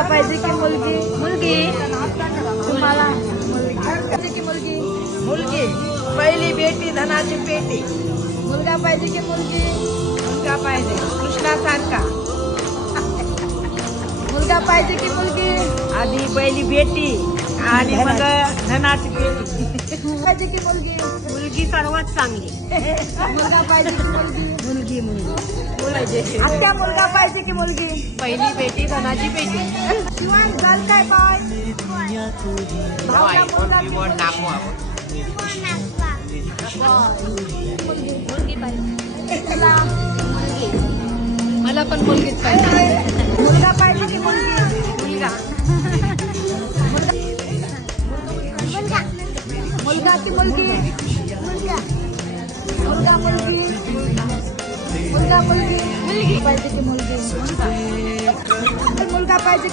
मुलगा पाहिजे की मुलगी? मुलगी. तुम्हाला पाहिजे की मुलगी? मुलगी पहिली बेटी धनाची पेटी. मुलगा पाहिजे की मुलगी? मुलगा पाहिजे कृष्णासारखा. मुलगा पाहिजे की मुलगी? आधी पहिली बेटी आणि मग धनाची पेटी. पाहिजे की मुलगी? मुलगी सर्वात चांगली. मुलगा पाहिजे की मुलगी? मुलगी मुलगी आत्या मुलगा पाहिजे की मुलगी? पहिली बेटी धनाची पेटी. शिवाय झाल काय बाय? भावना मुलगा की मुलगी पाहिजे. तुला मला पण मुलगीच पाहिजे. मुलगा पाहिजे की मुलगी? मुलगा. मुलगा की मुलगी? मुलगा. मुलगा मुलगी? मुलगा मुलगी? मुलगी पाहिजे की मुलगी? मुलगा पाहिजे.